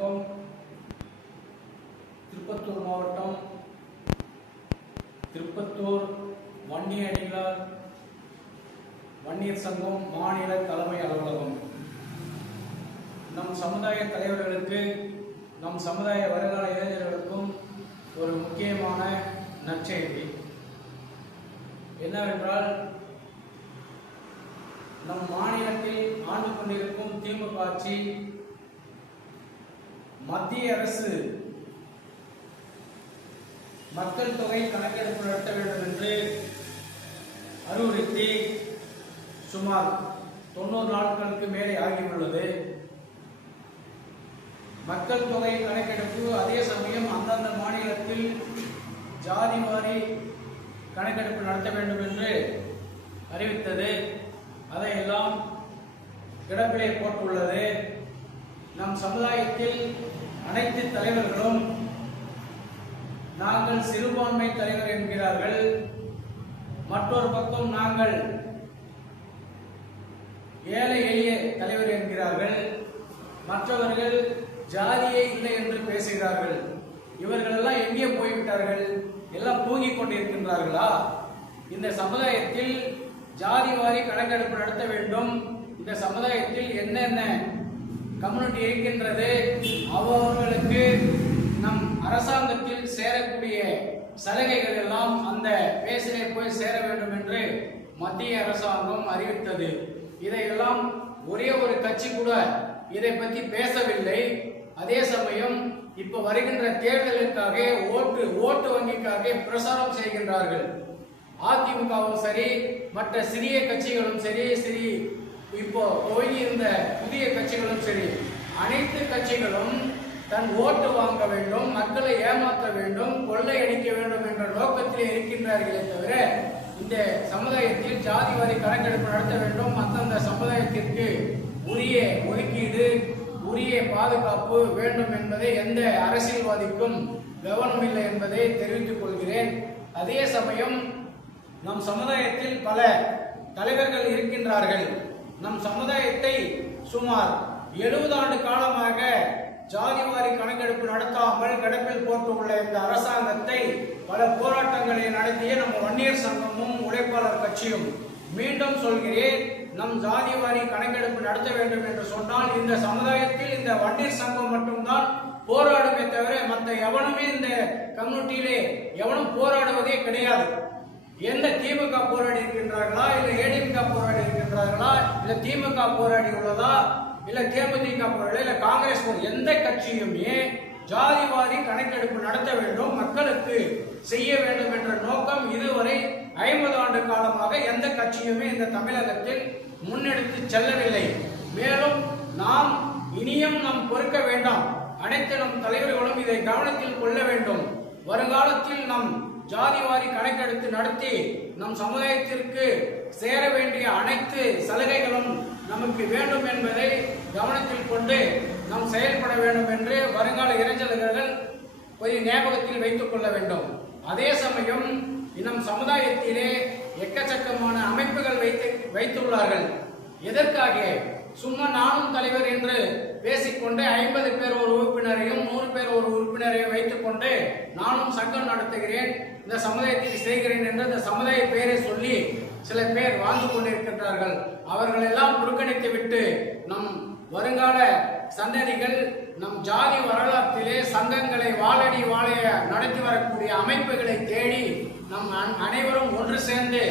அனைவருக்கும் திருப்பத்தூர் மாவட்டம் திருப்பத்தூர் வன்னியடிகளார் வன்னியர் சங்கம் மாநில தலைமை அலுவலகம். நம் சமுதாய தலைவர்களுக்கு, நம் சமுதாய வருங்கால இளைஞர்களுக்கும் ஒரு முக்கியமான நற்செய்தி என்னவென்றால், நம் மாநிலத்தில் ஆண்டு கொண்டிருக்கும் திமுக ஆட்சி மத்திய அரசு மக்கள் தொகை கணக்கெடுப்பு நடத்த வேண்டும் என்று அறிவுறுத்தி சுமார் 90 நாட்களுக்கு மேலே ஆகியுள்ளது. மக்கள் தொகை கணக்கெடுப்பு அதே சமயம் அந்தந்த மாநிலத்தில் ஜாதி வாரி கணக்கெடுப்பு நடத்த வேண்டும் என்று அறிவித்தது. அதையெல்லாம் கிடப்பிலே போட்டுள்ளது. நம் சமுதாயத்தில் அனைத்து தலைவர்களும் நாங்கள் சிறுபான்மை தலைவர் என்கிறார்கள். மற்றொரு பக்கம் நாங்கள் ஏழை எளிய தலைவர் என்கிறார்கள். மற்றவர்கள் ஜாதியே இல்லை என்று பேசுகிறார்கள். இவர்களெல்லாம் எங்கே போய்விட்டார்கள்? எல்லாம் தூங்கிக் கொண்டிருக்கின்றார்களா? இந்த சமுதாயத்தில் ஜாதி வாரி கணக்கெடுப்பு நடத்த வேண்டும். இந்த சமுதாயத்தில் என்னென்ன கம்யூனிட்டி இருக்கின்றது, அவர்களுக்கு நம் அரசாங்கத்தில் சேரக்கூடிய சலுகைகள் எல்லாம் அந்த பேசிலே போய் சேர வேண்டும் என்று மத்திய அரசாங்கம் அறிவித்தது. இதையெல்லாம் ஒரே ஒரு கட்சி கூட இதை பற்றி பேசவில்லை. அதே சமயம் இப்ப வருகின்ற தேர்தலுக்காக ஓட்டு வங்கிக்காக பிரசாரம் செய்கின்றார்கள். அதிமுகவும் சரி, மற்ற சிறிய கட்சிகளும் சரி, இப்போ துவங்கி இருந்த புதிய கட்சிகளும் சரி, அனைத்து கட்சிகளும் தன் ஓட்டு வாங்க வேண்டும், மக்களை ஏமாற்ற வேண்டும், கொள்ளையடிக்க வேண்டும் என்ற நோக்கத்திலே இருக்கின்றார்களே தவிர, இந்த சமுதாயத்தில் ஜாதி வாரி கணக்கெடுப்பு நடத்த வேண்டும், அந்தந்த சமுதாயத்திற்கு உரிய ஒதுக்கீடு, உரிய பாதுகாப்பு வேண்டும் என்பதை எந்த அரசியல்வாதிக்கும் கவனமில்லை என்பதை தெரிவித்துக் கொள்கிறேன். அதே சமயம் நம் சமுதாயத்தில் பல தலைவர்கள் இருக்கின்றார்கள். நம் சமுதாயத்தை சுமார் 70 ஆண்டு காலமாக ஜாதி வாரி கணக்கெடுப்பு நடத்தாமல் கிடப்பில் போட்டுள்ள இந்த அரசாங்கத்தை பல போராட்டங்களை நடத்திய நம்ம வன்னியர் சங்கமும் உழைப்பாளர் கட்சியும், மீண்டும் சொல்கிறேன், நம் ஜாதி வாரி கணக்கெடுப்பு நடத்த வேண்டும் என்று சொன்னால் இந்த சமுதாயத்தில் இந்த வன்னியர் சங்கம் மட்டும்தான் போராடுமே தவிர மற்ற எவனுமே இந்த கம்யூனிட்டியிலே எவனும் போராடுவதே கிடையாது. எந்த திமுக போராடி இருக்கின்றார்களா, இல்ல ஏடிஎம்க போராடி இருக்கின்றார்களா, இல்ல திமுக போராடி உள்ளதா, இல்ல தேமுதிக போராடி, இல்ல காங்கிரஸ் போராடி, எந்த கட்சியுமே ஜாதி வாரி கணக்கெடுப்பு நடத்த வேண்டும், மக்களுக்கு செய்ய வேண்டும் என்ற நோக்கம் இதுவரை 50 ஆண்டு காலமாக எந்த கட்சியுமே இந்த தமிழகத்தில் முன்னெடுத்து செல்லவில்லை. மேலும் நாம் இனியும் பொறுக்க வேண்டாம். அனைத்து நம் தலைவர்களும் இதை கவனத்தில் கொள்ள வேண்டும். வருங்காலத்தில் நம் ஜாதி வாரி கணக்கெடுத்து நடத்தி நம் சமுதாயத்திற்கு சேர வேண்டிய அனைத்து சலுகைகளும் நமக்கு வேண்டும் என்பதை கவனத்தில் கொண்டு நாம் செயல்பட வேண்டும் என்று வருங்கால இளைஞர்கள் ஞாபகத்தில் வைத்துக் கொள்ள வேண்டும். அதே சமயம் நம் சமுதாயத்திலே எக்கச்சக்கமான அமைப்புகள் வைத்துள்ளார்கள். எதற்காக? சும்மா நானும் தலைவர் என்று பேசிக்கொண்டு 50 பேர் ஒரு உறுப்பினரையும் 100 பேர் ஒரு உறுப்பினரையும் வைத்துக் கொண்டு நானும் சங்கம் நடத்துகிறேன், இந்த சமுதாயத்துக்கு செய்கிறேன் என்று இந்த சமுதாய பெயரை சொல்லி சில பேர் வாழ்ந்து கொண்டிருக்கின்றார்கள். அவர்கள் எல்லாம் புறக்கணித்து விட்டு நம் வருங்கால சந்ததிகள் நம் ஜாதி வரலாற்றிலே சங்கங்களை வாழடி வாழைய நடத்தி வரக்கூடிய அமைப்புகளை தேடி நம் அனைவரும் ஒன்று சேர்ந்து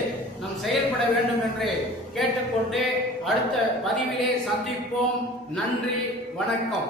நாம் செயல்பட வேண்டும் என்று கேட்டுக்கொண்டு அடுத்த பதிவிலே சந்திப்போம். நன்றி, வணக்கம்.